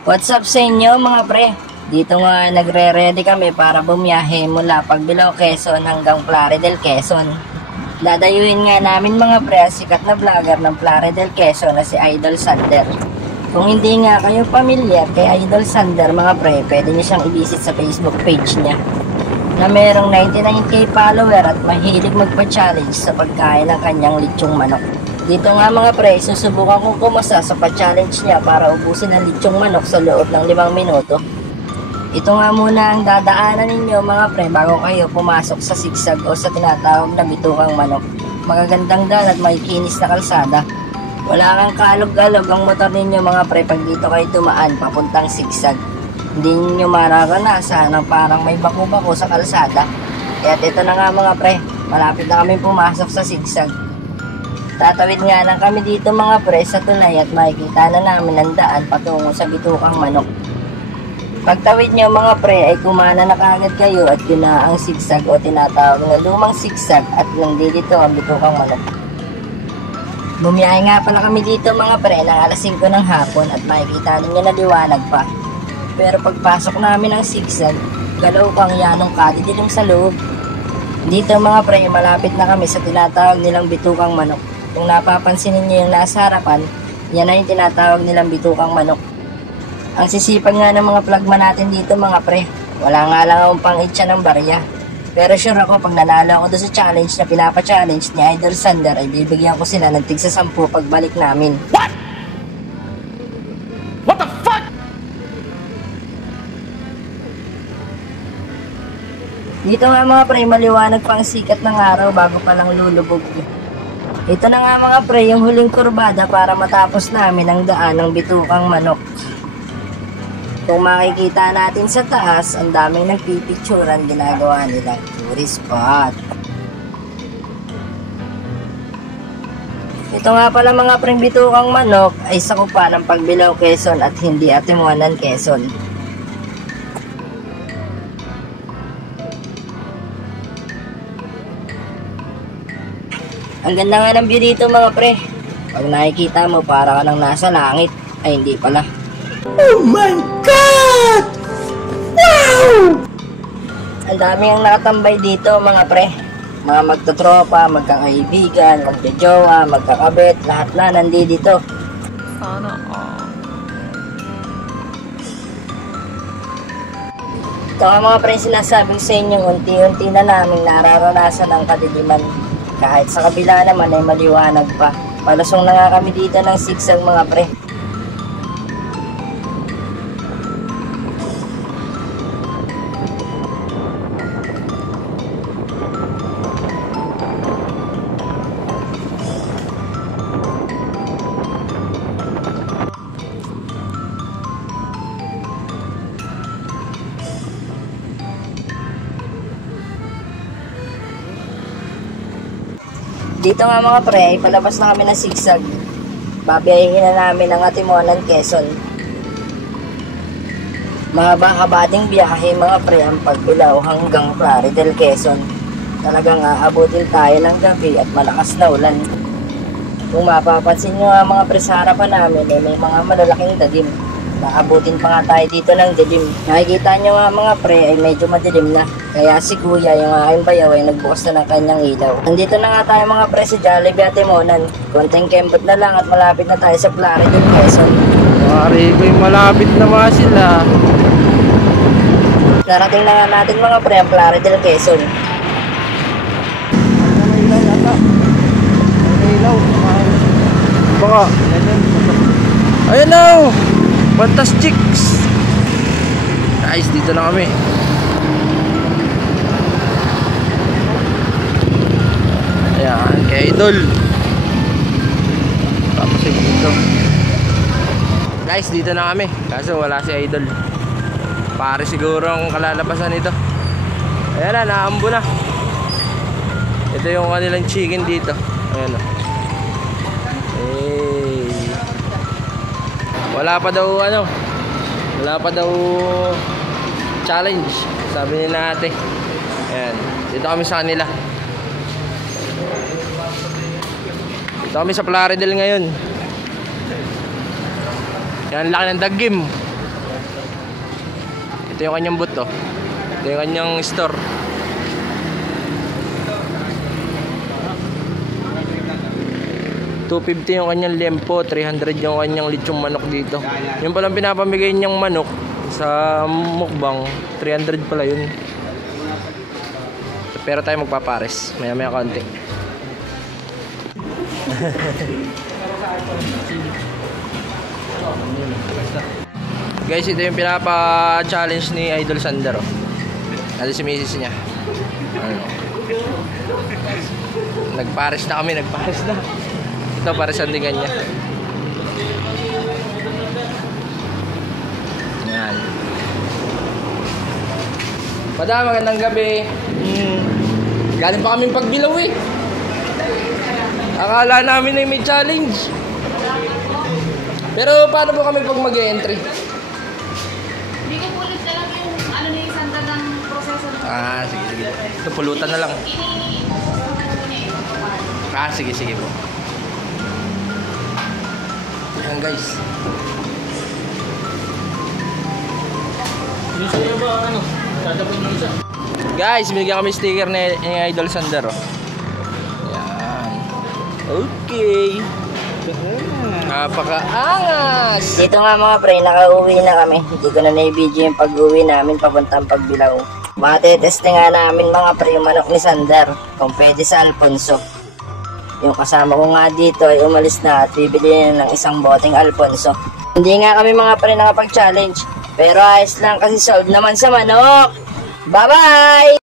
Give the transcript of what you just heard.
What's up sa inyo mga pre? Dito nga nagre-ready kami para bumiyahe mula Pagbilao, Quezon hanggang Plaridel, Quezon. Dadayuin nga namin mga pre ang sikat na vlogger ng Plaridel, Quezon na si Idol Sander. Kung hindi nga kayo pamilyar kay Idol Sander mga pre, pwede niyo siyang i-visit sa Facebook page niya na merong 99k follower at mahilig magpa-challenge sa pagkain ng kanyang lechong manok. Dito nga mga pre, susubukan kong kumusta sa pa-challenge niya para ubusin ang lechong manok sa loob ng 5 minuto. Ito nga muna ang dadaanan ninyo mga pre bago kayo pumasok sa sigsag o sa tinatawag na bitukang manok. Magagandang daan at makikinis na kalsada. Wala kang kaalog-alog ang motor ninyo mga pre pag dito kayo dumaan papuntang sigsag. Hindi ninyo mararanasan ng parang may bako-bako sa kalsada. At ito na nga mga pre, malapit na kami pumasok sa sigsag. Tatawid nga lang kami dito mga pre sa tulay at makikita na namin ang daan patungo sa bitukang manok. Pagtawid nyo mga pre ay kumana na kagad kayo at yun na ang sigsag o tinatawag na lumang sigsag at nandito ang bitukang manok. Bumiyahe nga pala kami dito mga pre ng alas 5 ng hapon at makikita ninyo na liwanag pa. Pero pagpasok namin ng sigsag, galaw kang yanong kadidilim sa loob. Dito mga pre malapit na kami sa tinatawag nilang bitukang manok. Kung napapansin niyo yung nasa harapan, yan na yung tinatawag nilang bitukang manok. Ang sisipag nga ng mga plugman natin dito mga pre, wala nga lang akong pang-itcha ng barya. Pero sure ako pag nanalo ako doon sa challenge na pinapa-challenge ni Idol Sander ay bibigyan ko sila ng tig sa 10 pagbalik namin. What? What the fuck? Dito nga mga pre, maliwanag pang sikat ng araw bago pa lang lulubog. Ito na nga mga pre, yung huling kurbada para matapos namin ang daan ng bitukang manok. Kung makikita natin sa taas, ang daming nagpipicturan ginagawa nilang tourist spot. Ito nga pala mga pre, bitukang manok ay sakupan ng Pagbilao, Quezon at hindi Atimuanan, Quezon. Ang ganda nga ng view dito mga pre. Pag nakikita mo para ka nang nasa langit. Ay hindi pala. Oh my God! Wow! Ang dami ang nakatambay dito mga pre. Mga magtotropa, magkakaibigan, magjojowa, magkakabit, lahat na nandito. Sana all. Ito nga mga pre, sinasabi sa inyo, unti-unti na namin nararanasan ang kadiliman. Kahit sa kabila naman ay maliwanag pa. Palusong na nga kami dito ng sigsag mga pre. Dito nga mga pre, palabas na kami ng sigsag. Babiyahin na namin ang Atimuanan, Quezon. Mahaba-habading biyahe mga pre ang Pagbilao hanggang Plaridel, Quezon. Talagang aabutin tayo ng gabi at malakas na ulan. Kung mapapansin nyo nga mga pre sa harapan namin may mga malalaking dadim. Naabutin pa nga tayo dito ng dilim. Nakikita nyo nga mga pre ay medyo madilim na. Kaya si kuya yung aking bayaw ay nagbukas na ng kanyang ilaw. Nandito na nga tayo mga pre sa Jollibee Atimuanan. Konting kembot na lang at malapit na tayo sa Plaridel, Quezon. Pare ko yung malapit na mga sila. Narating na nga natin mga pre ang Plaridel, Quezon. May ilaw yata. May ilaw. Baka. Ayan na! Fantastics! Guys, dito na kami. Ayan, kay Idol. Tapos dito. Guys, dito na kami. Kaso wala si Idol. Pare siguro ang kalalabasan nito. Ayan na, naambo na. Ito yung kanilang chicken dito. Ayan o. Wala pa daw challenge, sabi nila ate. Ayan, dito kami sa kanila. Dito kami sa Plaridel ngayon. Yan, laki ng dagim. Ito yung kanyang boot, oh. Ito yung kanyang store. $250 yung kanyang lempo, 300 yung kanyang lechong manok dito. Yung palang pinapamigay niyang manok sa mukbang, 300 pala yun. Pero tayo magpapares, maya konti. Guys, ito yung pinapa-challenge ni Idol Sander, oh. Nandito si misis niya. Ano? Nagpares na kami, nagpares na. Ito para sa sandingan niya. Yan. Madam, magandang gabi. Galing pa kaming Pagbilaw eh. Akala namin ay may challenge. Pero paano po kami pag mag-e-entry? Hindi ko ulit na lang yung ano na yung sanda ng proseso. Sige. Ito pulutan na lang. Sige po. Ayan guys. Yung sa'yo ba, ano? Dadapin mo isa. Guys, binigyan kami sticker ni Idol Sander, oh. Ayan. Okay. Napakaangas! Dito nga mga pre, nakauwi na kami. Hindi ko na na-video yung pag-uwi namin papuntang Pagbilaw. Mateteste nga namin mga pre yung manok ni Sander kung pwede sa Alfonso. Yung kasama ko nga dito ay umalis na at bibili ng isang boteng Alfonso. Hindi nga kami mga pre nakapag-challenge, pero ayos lang kasi sold naman sa manok. Bye-bye!